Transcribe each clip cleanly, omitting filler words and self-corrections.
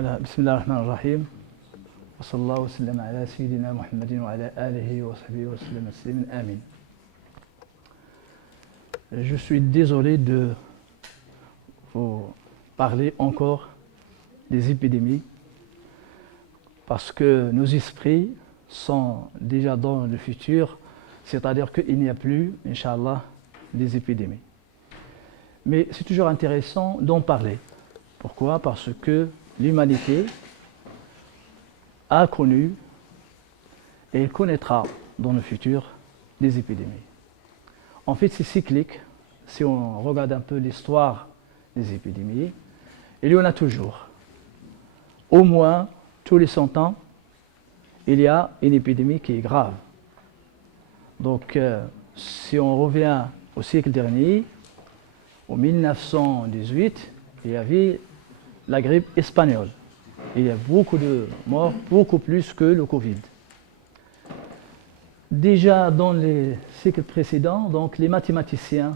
Voilà, bismillah ar-Rahman ar-Rahim. Wa sallallahu wa sallam ala sayyidina Muhammadin wa ala alihi wa sahbihi wa sallam tasliman. Amin. Je suis désolé de vous parler encore des épidémies parce que nos esprits sont déjà dans le futur, c'est-à-dire qu'il n'y a plus, Inch'Allah, des épidémies. Mais c'est toujours intéressant d'en parler. Pourquoi? Parce que l'humanité a connu et connaîtra dans le futur des épidémies. En fait, c'est cyclique. Si on regarde un peu l'histoire des épidémies, il y en a toujours. Au moins, tous les 100 ans, il y a une épidémie qui est grave. Donc, si on revient au siècle dernier, en 1918, il y avait la grippe espagnole. Il y a beaucoup de morts, beaucoup plus que le Covid. Déjà dans les siècles précédents, donc les mathématiciens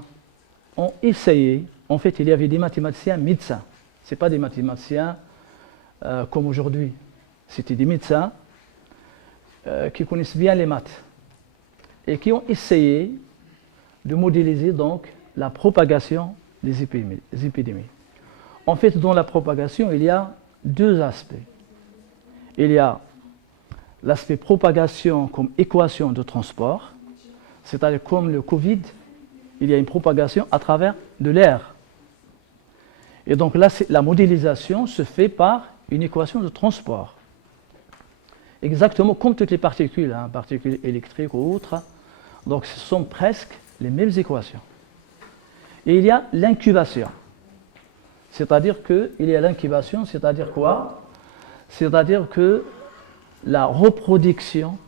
ont essayé, en fait il y avait des mathématiciens médecins, ce n'est pas des mathématiciens comme aujourd'hui, c'était des médecins qui connaissent bien les maths et qui ont essayé de modéliser donc la propagation des épidémies. En fait, dans la propagation, il y a deux aspects. Il y a l'aspect propagation comme équation de transport, c'est-à-dire comme le Covid, il y a une propagation à travers de l'air. Et donc là, la modélisation se fait par une équation de transport. Exactement comme toutes les particules, particules électriques ou autres. Donc ce sont presque les mêmes équations. Et il y a l'incubation. C'est-à-dire qu'il y a l'incubation, c'est-à-dire quoi? C'est-à-dire que la reproduction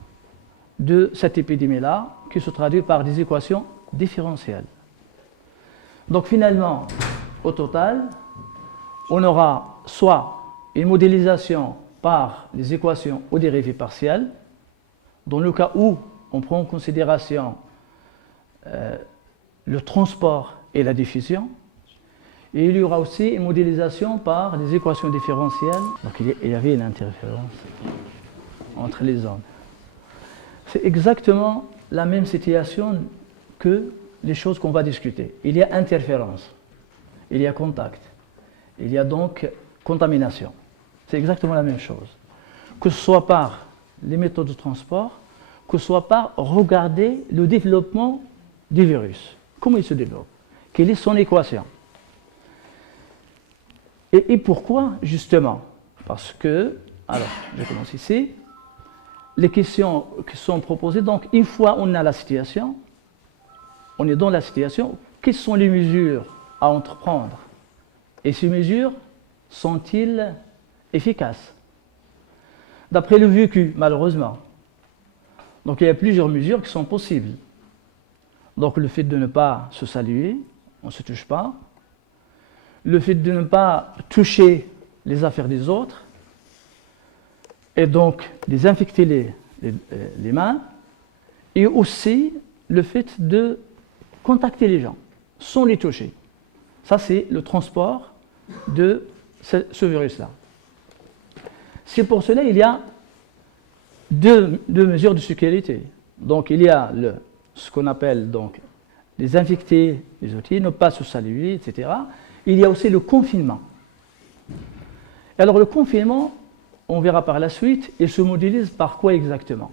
de cette épidémie-là, qui se traduit par des équations différentielles. Donc finalement, au total, on aura soit une modélisation par les équations aux dérivées partielles, dans le cas où on prend en considération le transport et la diffusion, et il y aura aussi une modélisation par des équations différentielles. Donc il y avait une interférence entre les ondes. C'est exactement la même situation que les choses qu'on va discuter. Il y a interférence, il y a contact, il y a donc contamination. C'est exactement la même chose. Que ce soit par les méthodes de transport, que ce soit par regarder le développement du virus. Comment il se développe? Quelle est son équation? Et pourquoi, justement? Parce que, alors, je commence ici, les questions qui sont proposées, donc une fois on a la situation, on est dans la situation, quelles sont les mesures à entreprendre? Et ces mesures sont-ils efficaces? D'après le vécu, malheureusement. Donc il y a plusieurs mesures qui sont possibles. Donc le fait de ne pas se saluer, on ne se touche pas. Le fait de ne pas toucher les affaires des autres, et donc désinfecter les mains, et aussi le fait de contacter les gens, sans les toucher. Ça, c'est le transport de ce virus-là. C'est pour cela qu'il y a deux mesures de sécurité. Donc il y a ce qu'on appelle donc désinfecter les outils, ne pas se saluer, etc. Il y a aussi le confinement. Et alors le confinement, on verra par la suite, il se modélise par quoi exactement?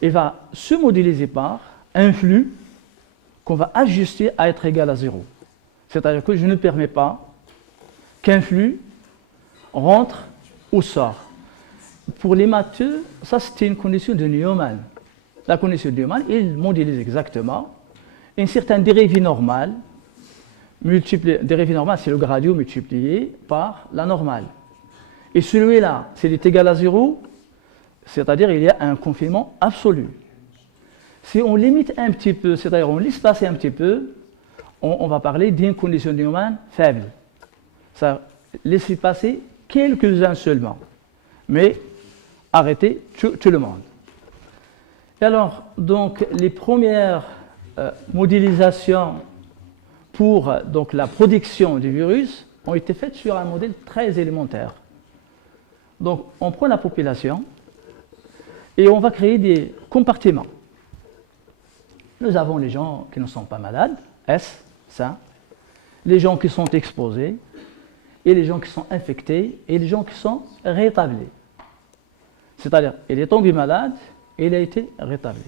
Il va se modéliser par un flux qu'on va ajuster à être égal à 0. C'est-à-dire que je ne permets pas qu'un flux rentre ou sort. Pour les matheux, ça c'était une condition de Neumann. La condition de Neumann, il modélise exactement une certaine dérivée normale. Dérivée normale, c'est le gradient multiplié par la normale. Et celui-là, s'il est égal à 0, c'est-à-dire il y a un confinement absolu. Si on limite un petit peu, c'est-à-dire on laisse passer un petit peu, on va parler d'une condition de Neumann faible. Ça laisse passer quelques-uns seulement, mais arrêter tout le monde. Et alors, donc, les premières modélisations pour donc, la production du virus ont été faites sur un modèle très élémentaire. Donc, on prend la population et on va créer des compartiments. Nous avons les gens qui ne sont pas malades, S, sains, les gens qui sont exposés, et les gens qui sont infectés, et les gens qui sont rétablis. C'est-à-dire, il est tombé malade et il a été rétabli.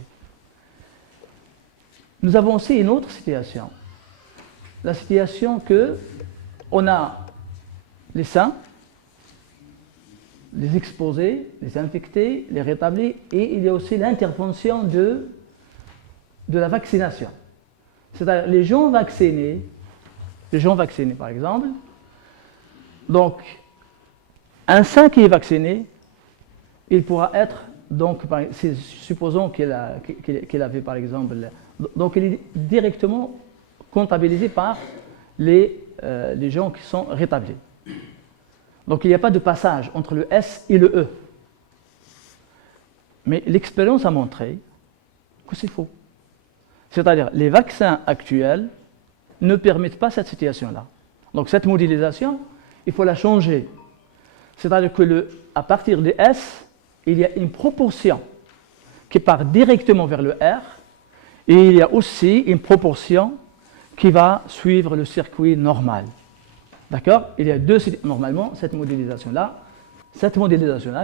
Nous avons aussi une autre situation. La situation que on a les sains, les exposés, les infectés, les rétablis, et il y a aussi l'intervention de la vaccination. C'est-à-dire les gens vaccinés par exemple, donc un sain qui est vacciné, il pourra être, donc, supposons qu'il avait par exemple, donc il est directement comptabilisé par les gens qui sont rétablis. Donc il n'y a pas de passage entre le S et le E. Mais l'expérience a montré que c'est faux. C'est-à-dire les vaccins actuels ne permettent pas cette situation-là. Donc cette modélisation, il faut la changer. C'est-à-dire que à partir du S, il y a une proportion qui part directement vers le R, et il y a aussi une proportion qui va suivre le circuit normal. D'accord? Il y a normalement, cette modélisation-là,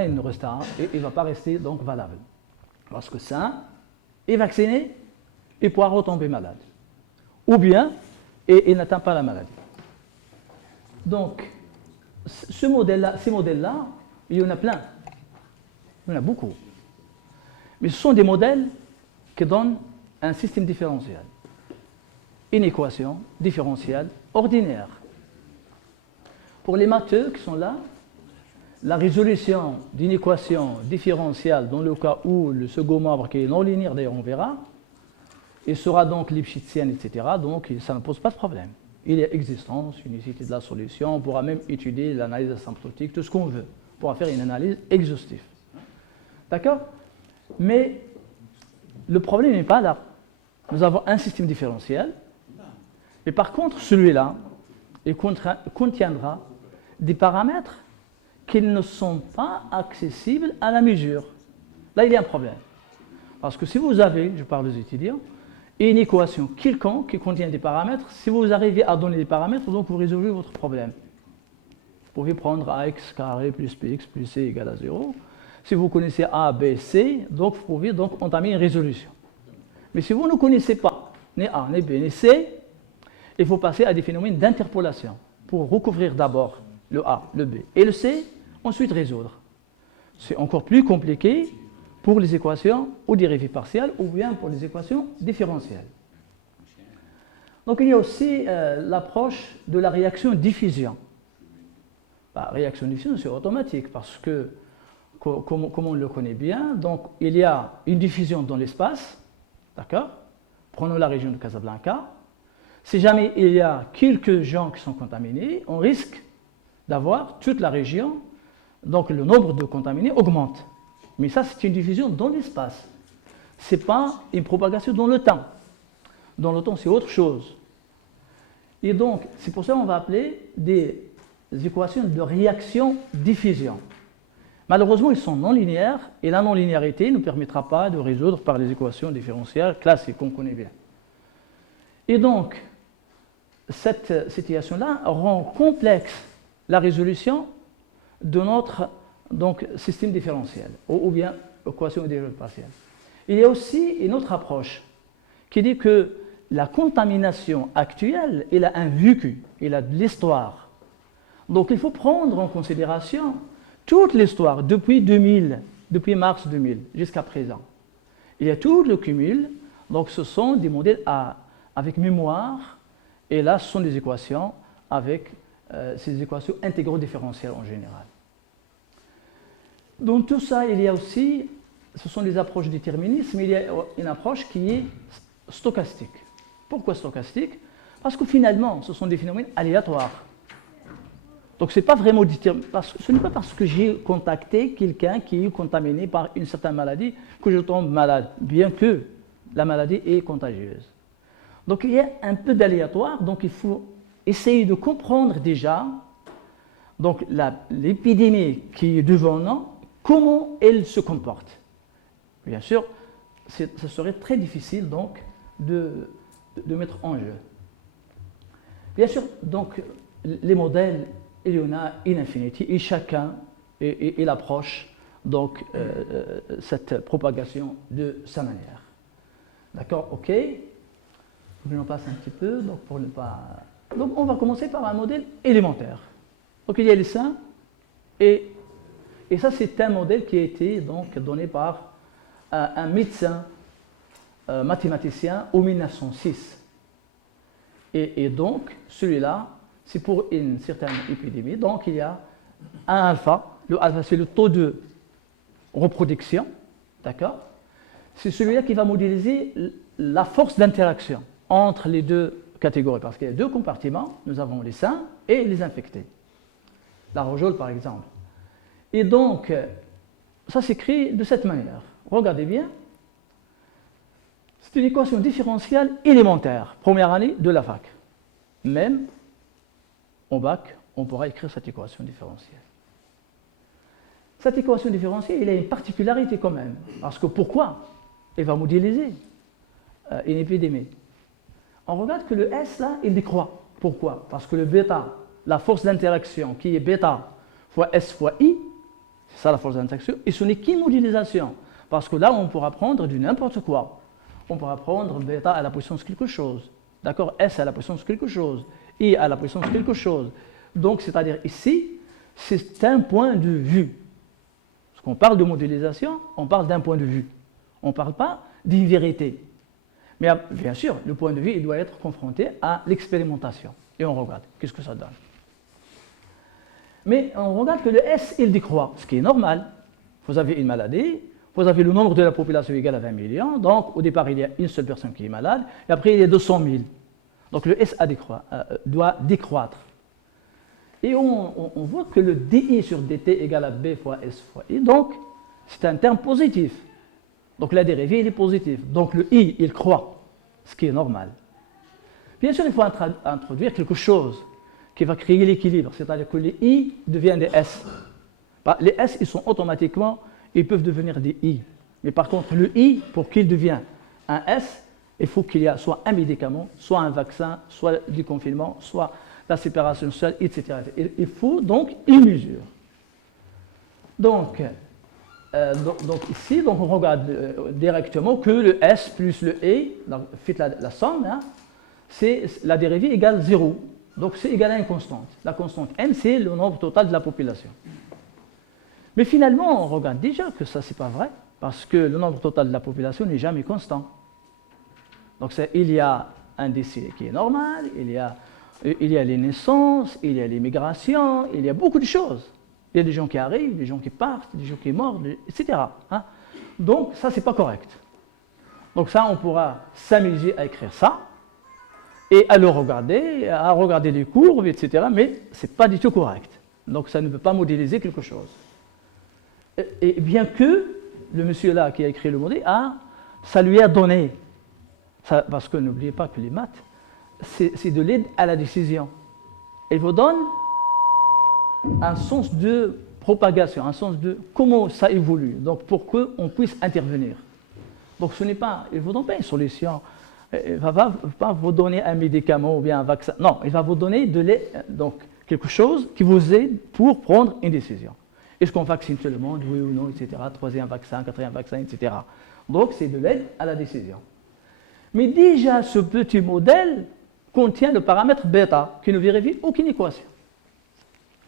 il ne restera, et il ne va pas rester donc valable. Parce que ça est vacciné, il pourra retomber malade. Ou bien, et il n'atteint pas la maladie. Donc, ces modèles-là, il y en a plein. Il y en a beaucoup. Mais ce sont des modèles qui donnent un système différentiel. Une équation différentielle ordinaire. Pour les matheux qui sont là, la résolution d'une équation différentielle dans le cas où le second membre qui est non linéaire, d'ailleurs on verra, il sera donc lipschitzienne, etc. Donc ça ne pose pas de problème. Il y a existence, unicité de la solution, on pourra même étudier l'analyse asymptotique, tout ce qu'on veut. On pourra faire une analyse exhaustive. D'accord? Mais le problème n'est pas là. Nous avons un système différentiel, mais par contre celui-là, il contiendra des paramètres qui ne sont pas accessibles à la mesure. Là, il y a un problème. Parce que si vous avez, je parle aux étudiants, une équation quelconque qui contient des paramètres, si vous arrivez à donner des paramètres, donc vous résolvez votre problème. Vous pouvez prendre ax carré plus bx plus c égale à 0. Si vous connaissez a, b, c, donc vous pouvez donc entamer une résolution. Mais si vous ne connaissez pas ni a, ni b, ni c, il faut passer à des phénomènes d'interpolation pour recouvrir d'abord le a, le b et le c, ensuite résoudre. C'est encore plus compliqué pour les équations aux dérivées partielles ou bien pour les équations différentielles. Donc il y a aussi l'approche de la réaction diffusion. La réaction diffusion, c'est automatique parce que, comme on le connaît bien, donc il y a une diffusion dans l'espace, d'accord? Prenons la région de Casablanca. Si jamais il y a quelques gens qui sont contaminés, on risque d'avoir toute la région, donc le nombre de contaminés augmente. Mais ça, c'est une diffusion dans l'espace. Ce n'est pas une propagation dans le temps. Dans le temps, c'est autre chose. Et donc, c'est pour ça qu'on va appeler des équations de réaction-diffusion. Malheureusement, ils sont non linéaires, et la non-linéarité ne permettra pas de résoudre par les équations différentielles classiques qu'on connaît bien. Et donc, cette situation-là rend complexe la résolution de notre système différentiel, ou bien équation de dérivée partielle. Il y a aussi une autre approche qui dit que la contamination actuelle, elle a un vécu, elle a de l'histoire. Donc il faut prendre en considération toute l'histoire depuis 2000, depuis mars 2000 jusqu'à présent. Il y a tout le cumul, donc ce sont des modèles avec mémoire, et là ce sont des équations avec ces équations intégro-différentielles en général. Dans tout ça, il y a aussi, ce sont des approches déterministes, mais il y a une approche qui est stochastique. Pourquoi stochastique? Parce que finalement, ce sont des phénomènes aléatoires. Donc ce n'est pas vraiment ce n'est pas parce que j'ai contacté quelqu'un qui est contaminé par une certaine maladie que je tombe malade, bien que la maladie est contagieuse. Donc il y a un peu d'aléatoire, donc il faut essayer de comprendre déjà Donc l'épidémie qui est devant nous, comment elle se comporte. Bien sûr, ce serait très difficile donc de mettre en jeu. Bien sûr, donc les modèles, il y en a in infinity et chacun il approche donc cette propagation de sa manière. D'accord, ok. Je en passe un petit peu, donc pour ne pas. Donc on va commencer par un modèle élémentaire. Donc il y a les seins et ça c'est un modèle qui a été donc donné par un médecin mathématicien en 1906. Et donc celui-là c'est pour une certaine épidémie. Donc il y a un alpha. Le alpha c'est le taux de reproduction, d'accord? C'est celui-là qui va modéliser la force d'interaction entre les deux catégories, parce qu'il y a deux compartiments, nous avons les sains et les infectés. La rougeole par exemple. Et donc, ça s'écrit de cette manière. Regardez bien. C'est une équation différentielle élémentaire, première année de la fac. Même au bac, on pourra écrire cette équation différentielle. Cette équation différentielle, elle a une particularité quand même. Parce que pourquoi? Elle va modéliser une épidémie. On regarde que le S là, il décroît. Pourquoi? Parce que le bêta, la force d'interaction qui est bêta fois S fois I, c'est ça la force d'interaction, et ce n'est qu'une modélisation. Parce que là, on pourra prendre du n'importe quoi. On pourra prendre bêta à la puissance quelque chose. D'accord? S à la puissance quelque chose. I à la puissance quelque chose. Donc, c'est-à-dire ici, c'est un point de vue. Parce qu'on parle de modélisation, on parle d'un point de vue. On ne parle pas d'une vérité. Mais bien sûr, le point de vue il doit être confronté à l'expérimentation. Et on regarde, qu'est-ce que ça donne. Mais on regarde que le S, il décroît, ce qui est normal. Vous avez une maladie, vous avez le nombre de la population égal à 20 millions, donc au départ il y a une seule personne qui est malade, et après il y a 200 000. Donc le S doit décroître. Et on voit que le DI sur DT égale à B fois S fois I, donc c'est un terme positif. Donc la dérivée, il est positive. Donc le I, il croît, ce qui est normal. Bien sûr, il faut introduire quelque chose qui va créer l'équilibre, c'est-à-dire que les I deviennent des S. Les S, ils sont automatiquement, ils peuvent devenir des I. Mais par contre, le I, pour qu'il devienne un S, il faut qu'il y ait soit un médicament, soit un vaccin, soit du confinement, soit la séparation sociale, etc. Il faut donc une mesure. Donc ici, donc on regarde directement que le S plus le E, donc faites la somme, hein, c'est la dérivée égale 0. Donc c'est égal à une constante. La constante n, c'est le nombre total de la population. Mais finalement, on regarde déjà que ça, c'est pas vrai, parce que le nombre total de la population n'est jamais constant. Donc il y a un décès qui est normal, il y a les naissances, il y a les migrations, il y a beaucoup de choses. Il y a des gens qui arrivent, des gens qui partent, des gens qui meurent, etc. Hein? Donc ça, c'est pas correct. Donc ça, on pourra s'amuser à écrire ça et à le regarder, à regarder les courbes, etc. Mais c'est pas du tout correct. Donc ça ne peut pas modéliser quelque chose. Et bien que le monsieur là qui a écrit le modèle, ça lui a donné, parce que n'oubliez pas que les maths, c'est de l'aide à la décision. Il vous donne un sens de propagation, un sens de comment ça évolue, donc pour qu'on puisse intervenir. Donc ce n'est pas, il ne vous donne pas une solution, il ne va pas vous donner un médicament ou bien un vaccin, non, il va vous donner donc quelque chose qui vous aide pour prendre une décision. Est-ce qu'on vaccine tout le monde, oui ou non, etc. Troisième vaccin, quatrième vaccin, etc. Donc c'est de l'aide à la décision. Mais déjà ce petit modèle contient le paramètre bêta qui ne vérifie aucune équation.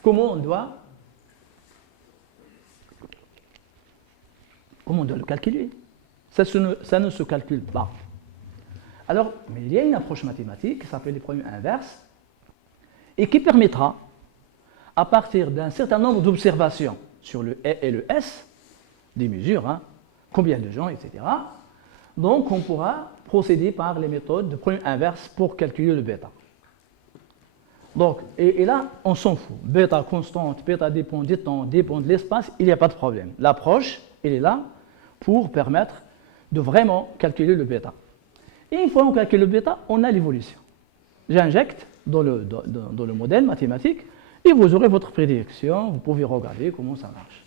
Comment on doit le calculer? Ça ne se calcule pas. Alors, mais il y a une approche mathématique qui s'appelle les problèmes inverses et qui permettra, à partir d'un certain nombre d'observations sur le E et le S, des mesures, hein, combien de gens, etc., donc on pourra procéder par les méthodes de problèmes inverses pour calculer le bêta. Donc, et là, on s'en fout. Bêta constante, bêta dépend du temps, dépend de l'espace, il n'y a pas de problème. L'approche, elle est là pour permettre de vraiment calculer le bêta. Et une fois qu'on calcule le bêta, on a l'évolution. J'injecte dans le modèle mathématique et vous aurez votre prédiction, vous pouvez regarder comment ça marche.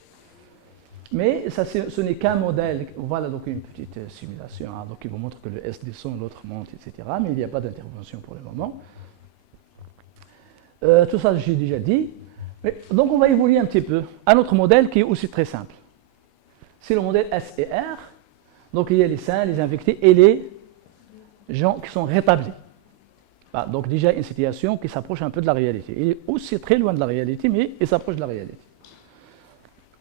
Mais ça, ce n'est qu'un modèle. Voilà donc une petite simulation, hein, donc qui vous montre que le S descend, l'autre monte, etc. Mais il n'y a pas d'intervention pour le moment. Tout ça, j'ai déjà dit. Mais, donc on va évoluer un petit peu. Un autre modèle qui est aussi très simple. C'est le modèle S et R. Donc il y a les sains, les infectés et les gens qui sont rétablis. Ah, donc déjà une situation qui s'approche un peu de la réalité. Il est aussi très loin de la réalité, mais il s'approche de la réalité.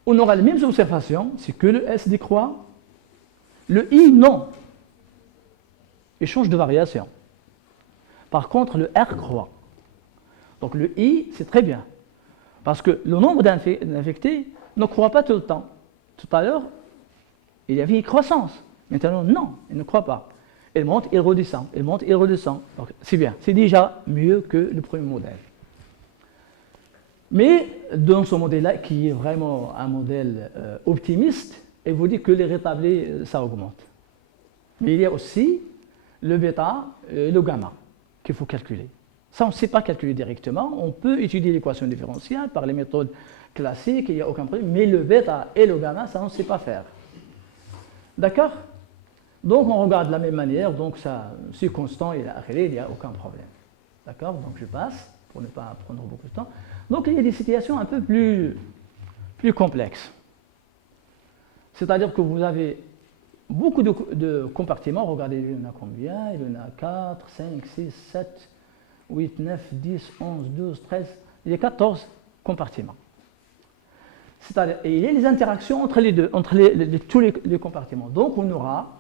On aura les mêmes observations, c'est que le S décroît, le I non. Il change de variation. Par contre, le R croît. Donc le I, c'est très bien. Parce que le nombre d'infectés ne croît pas tout le temps. Tout à l'heure, il y avait une croissance. Maintenant, non, il ne croît pas. Il monte, il redescend, il monte, il redescend. Donc c'est bien, c'est déjà mieux que le premier modèle. Mais dans ce modèle-là, qui est vraiment un modèle optimiste, il vous dit que les rétablis, ça augmente. Mais il y a aussi le bêta et le gamma qu'il faut calculer. Ça, on ne sait pas calculer directement. On peut étudier l'équation différentielle par les méthodes classiques, il n'y a aucun problème. Mais le bêta et le gamma, ça, on ne sait pas faire. D'accord? Donc, on regarde de la même manière. Donc, ça, c'est constant, il n'y a aucun problème. D'accord? Donc, je passe pour ne pas prendre beaucoup de temps. Donc, il y a des situations un peu plus complexes. C'est-à-dire que vous avez beaucoup de compartiments. Regardez, il y en a combien? Il y en a 4, 5, 6, 7, 8, 9, 10, 11, 12, 13. Il y a 14 compartiments. C'est-à-dire, et il y a les interactions entre les deux, entre tous les compartiments. Donc, on aura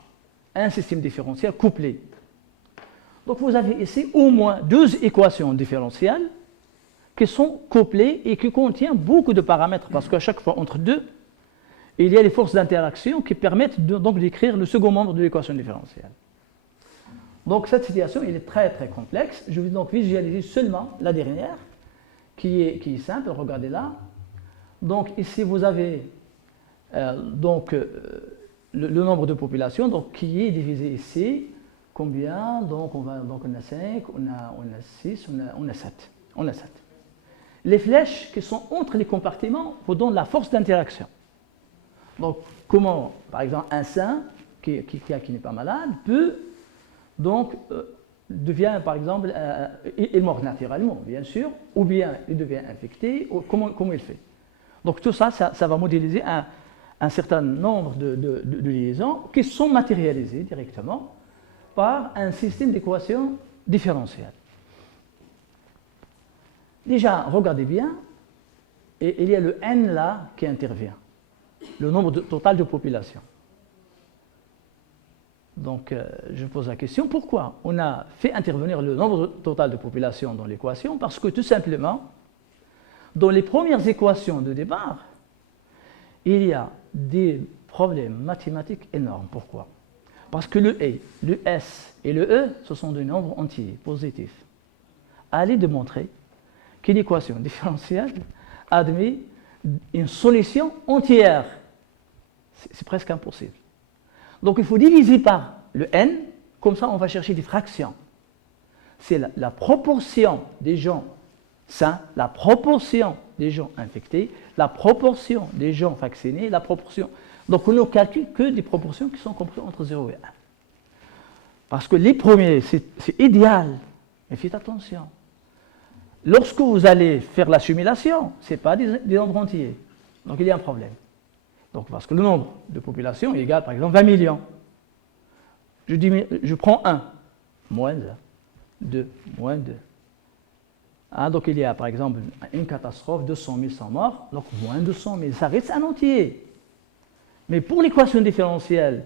un système différentiel couplé. Donc, vous avez ici au moins 12 équations différentielles qui sont couplées et qui contiennent beaucoup de paramètres, parce qu'à chaque fois, entre deux, il y a les forces d'interaction qui permettent donc d'écrire le second membre de l'équation différentielle. Donc, cette situation, elle est très, très complexe. Je vais donc visualiser seulement la dernière, qui est simple. Regardez là. Donc, ici, vous avez le nombre de populations donc, qui est divisé ici. Combien? Donc, on a 5, on a 6, on a 7. On a 7. Les flèches qui sont entre les compartiments vous donnent la force d'interaction. Donc, comment, par exemple, un sain qui n'est pas malade peut, donc, devient, par exemple, il meurt naturellement, bien sûr, ou bien il devient infecté, ou comment il fait. Donc, tout ça, ça va modéliser un certain nombre de liaisons qui sont matérialisées directement par un système d'équations différentielles. Déjà, regardez bien, et il y a le N là qui intervient, le nombre total de population. Donc, je pose la question, pourquoi on a fait intervenir le nombre total de population dans l'équation? Parce que tout simplement, dans les premières équations de départ, il y a des problèmes mathématiques énormes. Pourquoi? Parce que le E, le S et le E, ce sont des nombres entiers, positifs. Allez démontrer que l'équation différentielle admet une solution entière. C'est presque impossible. Donc il faut diviser par le n, comme ça on va chercher des fractions. C'est la proportion des gens sains, la proportion des gens infectés, la proportion des gens vaccinés, la proportion. Donc on ne calcule que des proportions qui sont comprises entre 0 et 1. Parce que les premiers, c'est idéal, mais faites attention. Lorsque vous allez faire la simulation, ce n'est pas des nombres entiers. Donc il y a un problème. Donc, parce que le nombre de population est égal, par exemple, 20 millions. Je prends 1, moins 2, moins 2. Ah, donc il y a, par exemple, une catastrophe, 200 000 sont morts, donc moins 200 000, ça reste un entier. Mais pour l'équation différentielle,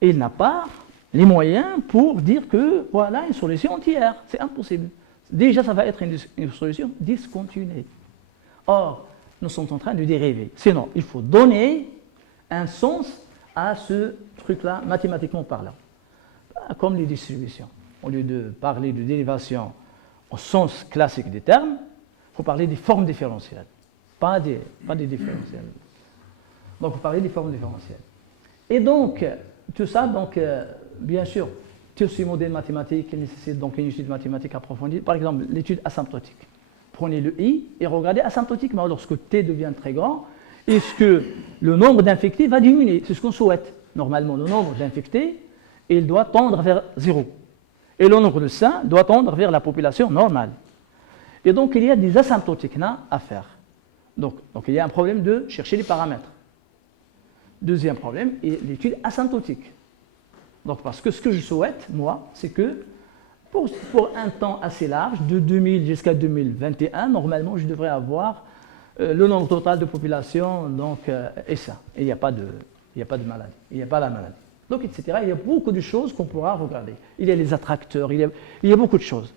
il n'a pas les moyens pour dire que voilà une solution entière. C'est impossible. Déjà, ça va être une solution discontinue. Or, nous sommes en train de dériver. Sinon, il faut donner un sens à ce truc-là, mathématiquement parlant. Comme les distributions. Au lieu de parler de dérivation au sens classique des termes, il faut parler des formes différentielles, pas des différentiels. Donc, il faut parler des formes différentielles. Et donc, tout ça, donc, bien sûr, tous ces modèles mathématiques qui nécessitent donc une étude mathématique approfondie, par exemple, l'étude asymptotique. prenez le I et regardez asymptotiquement. Lorsque T devient très grand, est-ce que le nombre d'infectés va diminuer? C'est ce qu'on souhaite. Normalement, le nombre d'infectés, il doit tendre vers 0. Et le nombre de sains doit tendre vers la population normale. Et donc, il y a des asymptotiques là à faire. Donc, il y a un problème de chercher les paramètres. Deuxième problème est l'étude asymptotique. Donc, parce que ce que je souhaite, moi, c'est que pour un temps assez large, de 2000 jusqu'à 2021, normalement, je devrais avoir le nombre total de population, donc, et ça. Et il n'y a pas de maladie. Il n'y a pas la maladie. Donc, etc. Il y a beaucoup de choses qu'on pourra regarder. Il y a les attracteurs, il y a beaucoup de choses.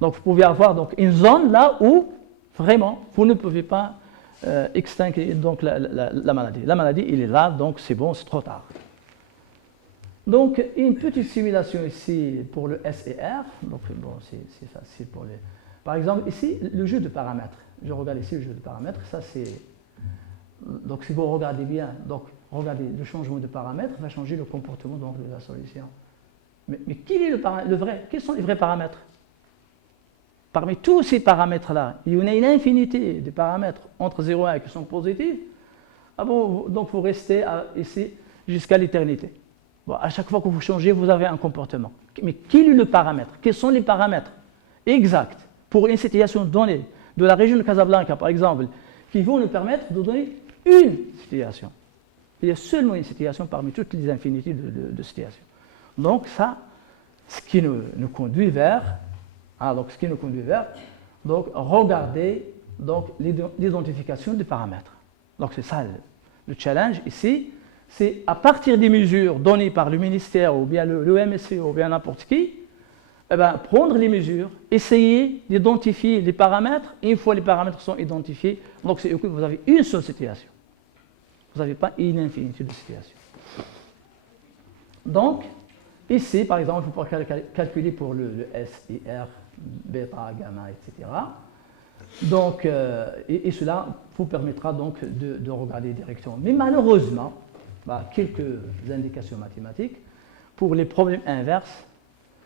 Donc, vous pouvez avoir donc, une zone là où, vraiment, vous ne pouvez pas extinguer donc, la maladie. La maladie, il est là, donc c'est bon, c'est trop tard. Donc, une petite simulation ici pour le S et R. Donc, bon, c'est facile pour les... Par exemple, ici, le jeu de paramètres. Je regarde ici le jeu de paramètres. Ça, c'est... Donc, si vous regardez bien, donc, regardez, le changement de paramètres va changer le comportement donc, de la solution. Mais quel est le vrai? Quels sont les vrais paramètres? Parmi tous ces paramètres-là, il y en a une infinité de paramètres entre 0 et 1 qui sont positifs. Ah bon, donc vous restez ici jusqu'à l'éternité. Bon, à chaque fois que vous changez, vous avez un comportement. Mais quel est le paramètre? Quels sont les paramètres exacts pour une situation donnée de la région de Casablanca, par exemple, qui vont nous permettre de donner une situation? Il y a seulement une situation parmi toutes les infinités de situations. Donc ça, ce qui nous conduit vers... donc, ce qui nous conduit vers, donc, regarder l'identification des paramètres. Donc, c'est ça le challenge ici. C'est à partir des mesures données par le ministère ou bien le MSC ou bien n'importe qui, prendre les mesures, essayer d'identifier les paramètres. Et une fois les paramètres sont identifiés, donc c'est que vous avez une seule situation. Vous n'avez pas une infinité de situations. Donc, ici, par exemple, vous pouvez calculer pour le S et R, bêta, gamma, etc. Donc, et cela vous permettra donc de regarder directement. Mais malheureusement, quelques indications mathématiques, pour les problèmes inverses,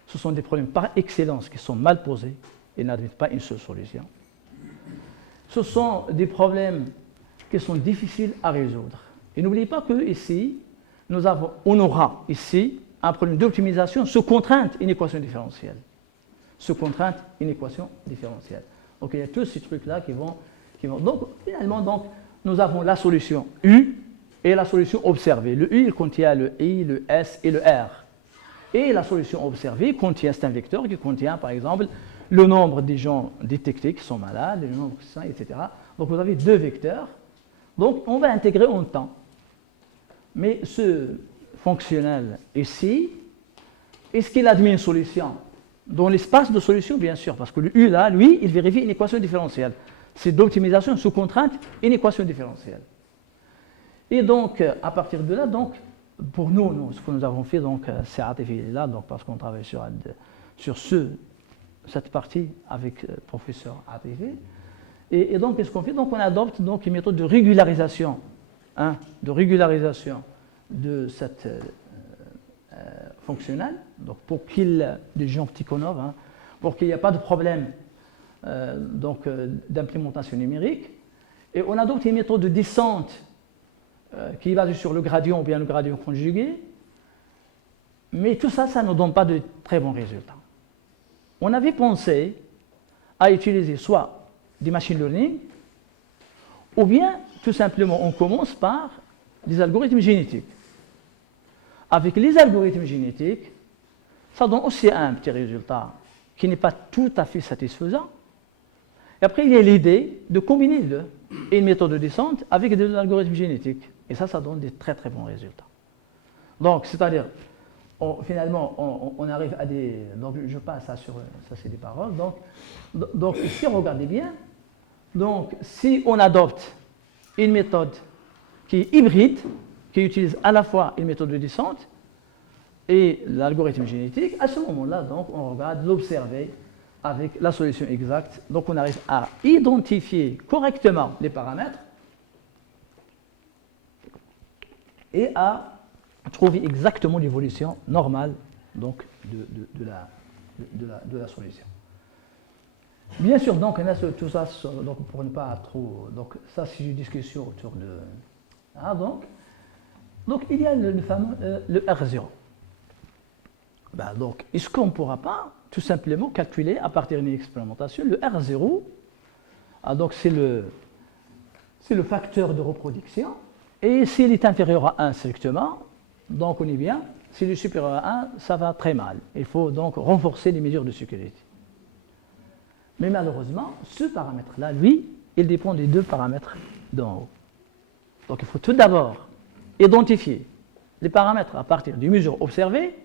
ce sont des problèmes par excellence qui sont mal posés et n'admettent pas une seule solution. Ce sont des problèmes qui sont difficiles à résoudre. Et n'oubliez pas qu'ici, on aura ici un problème d'optimisation sous contrainte une équation différentielle. Sous contrainte une équation différentielle. Donc il y a tous ces trucs-là qui vont... Donc finalement, nous avons la solution U et la solution observée. Le U, il contient le I, le S et le R. Et la solution observée contient, c'est un vecteur qui contient par exemple le nombre des gens détectés qui sont malades, le nombre de sains, etc. Donc vous avez deux vecteurs. Donc on va intégrer en temps. Mais ce fonctionnel ici, est-ce qu'il admet une solution? Dans l'espace de solution, bien sûr, parce que le U là, lui, il vérifie une équation différentielle. C'est d'optimisation sous contrainte, une équation différentielle. Et donc, à partir de là, donc, pour nous, ce que nous avons fait, donc, c'est ATV là, donc, parce qu'on travaille sur cette partie avec le professeur ATV. Et donc, qu'est-ce qu'on fait? Donc, on adopte donc, une méthode de régularisation, de cette fonctionnelle, donc pour qu'il des gens Tikhonov, pour qu'il n'y ait pas de problème d'implémentation numérique. Et on adopte une méthode de descente qui est basée sur le gradient ou bien le gradient conjugué. Mais tout ça, ça ne donne pas de très bons résultats. On avait pensé à utiliser soit des machine learning, ou bien tout simplement on commence par des algorithmes génétiques. Avec les algorithmes génétiques, ça donne aussi un petit résultat qui n'est pas tout à fait satisfaisant. Et après, il y a l'idée de combiner les deux, et une méthode de descente avec des algorithmes génétiques. Et ça donne des très très bons résultats. Donc, c'est-à-dire, finalement, on arrive à des... Donc, je passe ça sur... Ça, c'est des paroles. Donc, si on regarde bien, donc, si on adopte une méthode qui est hybride, qui utilise à la fois une méthode de descente et l'algorithme génétique, à ce moment-là, donc, on regarde l'observer avec la solution exacte. Donc, on arrive à identifier correctement les paramètres et à trouver exactement l'évolution normale donc, de la solution. Bien sûr, donc, on a tout ça, donc, pour ne pas trop. Donc, ça, c'est une discussion autour de. Ah, donc il y a le fameux le R0. Ben, donc, est-ce qu'on ne pourra pas tout simplement calculer à partir d'une expérimentation le R0? Ah, donc, c'est le facteur de reproduction. Et s'il est inférieur à 1 strictement, donc on est bien. S'il est supérieur à 1, ça va très mal. Il faut donc renforcer les mesures de sécurité. Mais malheureusement, ce paramètre-là, lui, il dépend des deux paramètres d'en haut. Donc il faut tout d'abord identifier les paramètres à partir des mesures observées,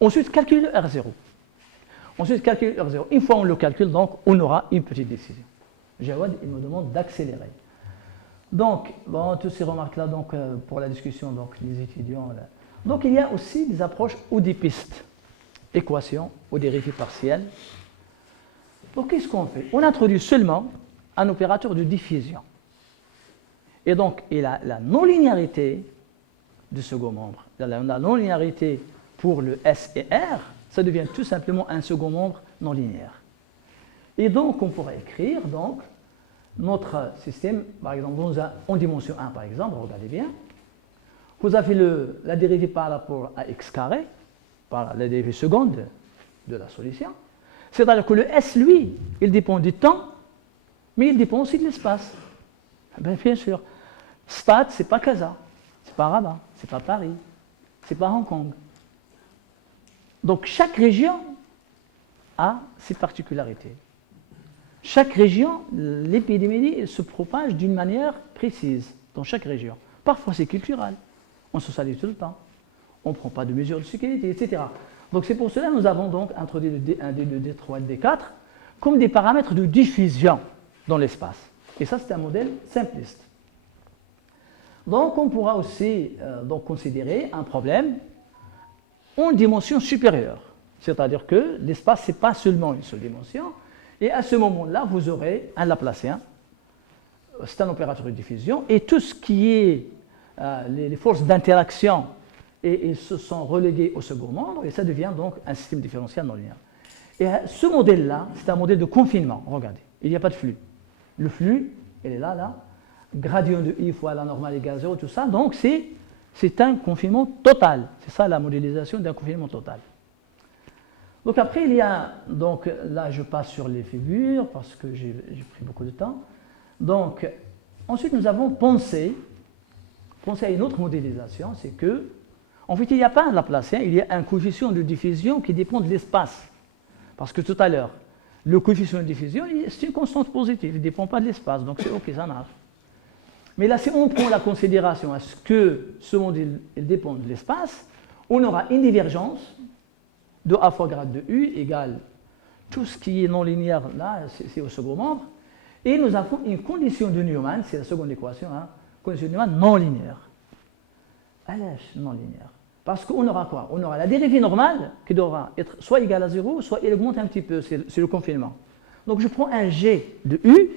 ensuite calculer le R0. Ensuite calculer le R0. Une fois on le calcule, donc on aura une petite décision. Jawad, il me demande d'accélérer. Donc, bon, toutes ces remarques-là, donc, pour la discussion, donc, les étudiants. Là. Donc, il y a aussi des approches ou des pistes, équations ou dérivées partielles. Donc, qu'est-ce qu'on fait? On introduit seulement un opérateur de diffusion. Et donc, la non-linéarité du second membre, la non-linéarité pour le S et R, ça devient tout simplement un second membre non linéaire. Et donc, on pourrait écrire, donc, notre système, par exemple, en dimension 1, par exemple, regardez bien, vous avez la dérivée par rapport à x carré, par la dérivée seconde de la solution. C'est-à-dire que le S, lui, il dépend du temps, mais il dépend aussi de l'espace. Bien sûr, Stade, c'est pas Casa, c'est pas Rabat, c'est pas Paris, c'est pas Hong Kong. Donc chaque région a ses particularités. Chaque région, l'épidémie se propage d'une manière précise dans chaque région. Parfois, c'est culturel. On socialise tout le temps. On ne prend pas de mesures de sécurité, etc. Donc, c'est pour cela que nous avons donc introduit le D1, D2, D3, D4 comme des paramètres de diffusion dans l'espace. Et ça, c'est un modèle simpliste. Donc, on pourra aussi donc, considérer un problème en dimension supérieure. C'est-à-dire que l'espace, ce n'est pas seulement une seule dimension. Et à ce moment-là, vous aurez un Laplacien, c'est un opérateur de diffusion, et tout ce qui est les forces d'interaction, et se sont reléguées au second membre, et ça devient donc un système différentiel non linéaire. Et ce modèle-là, c'est un modèle de confinement. Regardez, il n'y a pas de flux. Le flux, il est là, gradient de I fois la normale égale 0, tout ça, donc c'est un confinement total. C'est ça la modélisation d'un confinement total. Donc après, il y a, donc là je passe sur les figures parce que j'ai pris beaucoup de temps. Donc ensuite nous avons pensé à une autre modélisation, c'est que, en fait il n'y a pas un Laplacien, il y a un coefficient de diffusion qui dépend de l'espace. Parce que tout à l'heure, le coefficient de diffusion, c'est une constante positive, il ne dépend pas de l'espace, donc c'est ok, ça marche. Mais là, si on prend la considération à ce que ce modèle il dépend de l'espace, on aura une divergence de A fois grade de U égale tout ce qui est non linéaire, là, c'est au second membre. Et nous avons une condition de Neumann, c'est la seconde équation, condition de Neumann non linéaire. LH non linéaire. Parce qu'on aura quoi? On aura la dérivée normale qui devra être soit égale à 0, soit elle augmente un petit peu, c'est le confinement. Donc je prends un G de U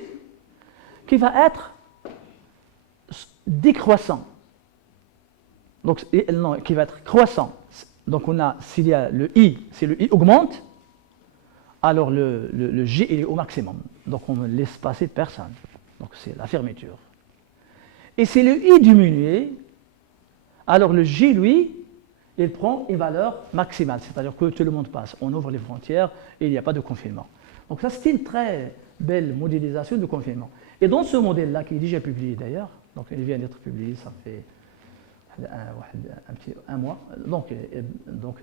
qui va être décroissant. Donc, non, qui va être croissant. Donc on a, s'il y a le I, si le I augmente, alors le G il est au maximum. Donc on ne laisse passer personne. Donc c'est la fermeture. Et si le I diminue, alors le G, lui, il prend une valeur maximale. C'est-à-dire que tout le monde passe. On ouvre les frontières et il n'y a pas de confinement. Donc ça, c'est une très belle modélisation de confinement. Et dans ce modèle-là, qui est déjà publié d'ailleurs, donc il vient d'être publié, ça fait un mois, donc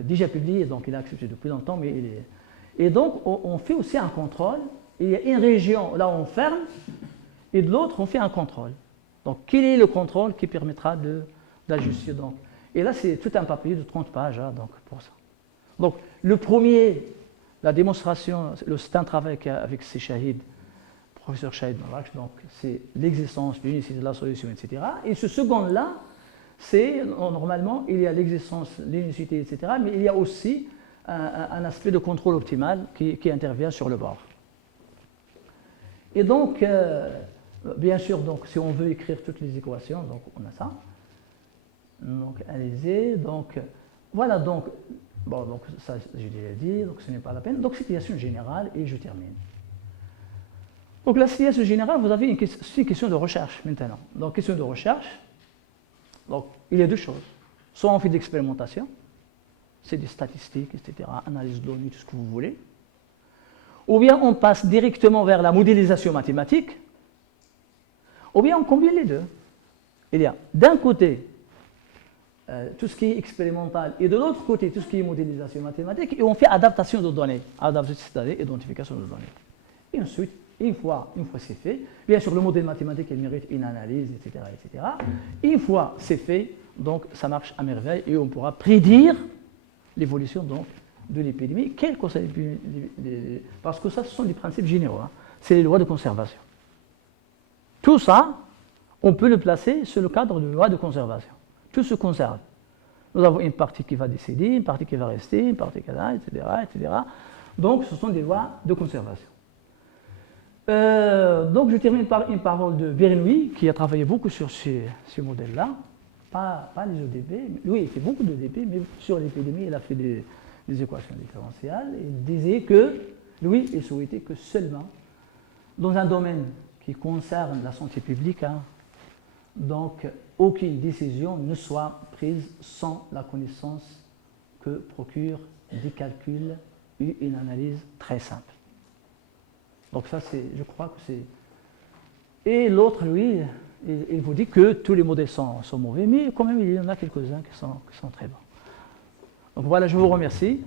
déjà publié, donc il est accepté depuis longtemps, mais il est... Et donc on fait aussi un contrôle, il y a une région, là on ferme, et de l'autre on fait un contrôle. Donc quel est le contrôle qui permettra d'ajuster donc. Et là c'est tout un papier de 30 pages donc, pour ça. Donc le premier, la démonstration, c'est un travail avec ces Shahid, professeur Shahid Marrakech, donc c'est l'existence, l'unicité de la solution, etc. Et ce second-là, c'est normalement, il y a l'existence, l'unicité, etc., mais il y a aussi un aspect de contrôle optimal qui intervient sur le bord. Et donc, bien sûr, donc, si on veut écrire toutes les équations, donc on a ça. Donc, allez-y. Donc, voilà, donc, bon, donc ça, j'ai déjà dit, donc ce n'est pas la peine. Donc, situation générale, et je termine. Donc la situation générale, vous avez une question de recherche maintenant. Donc question de recherche, donc, il y a deux choses. Soit on fait de l'expérimentation, c'est des statistiques, etc., analyse de données, tout ce que vous voulez. Ou bien on passe directement vers la modélisation mathématique, ou bien on combine les deux. Il y a d'un côté tout ce qui est expérimental et de l'autre côté tout ce qui est modélisation mathématique et on fait adaptation de données, c'est-à-dire identification de données. Et ensuite, une fois c'est fait, bien sûr le modèle mathématique il mérite une analyse, etc., etc. Une fois c'est fait, donc ça marche à merveille et on pourra prédire l'évolution donc de l'épidémie, quelle que soit l'épidémie, parce que ça ce sont des principes généraux, hein. C'est les lois de conservation. Tout ça, on peut le placer sur le cadre de lois de conservation. Tout se conserve. Nous avons une partie qui va décéder, une partie qui va rester, une partie qui va, etc., etc. Donc, ce sont des lois de conservation. Donc, je termine par une parole de Bernoulli, qui a travaillé beaucoup sur ce modèle-là. Pas les ODP. Lui, il fait beaucoup d'ODP, mais sur l'épidémie, il a fait des équations différentielles. Il disait que, lui, il souhaitait que seulement, dans un domaine qui concerne la santé publique, hein, donc aucune décision ne soit prise sans la connaissance que procurent des calculs et une analyse très simple. Donc ça, je crois que c'est... Et l'autre, lui, il vous dit que tous les modèles sont mauvais, mais quand même, il y en a quelques-uns qui sont très bons. Donc voilà, je vous remercie.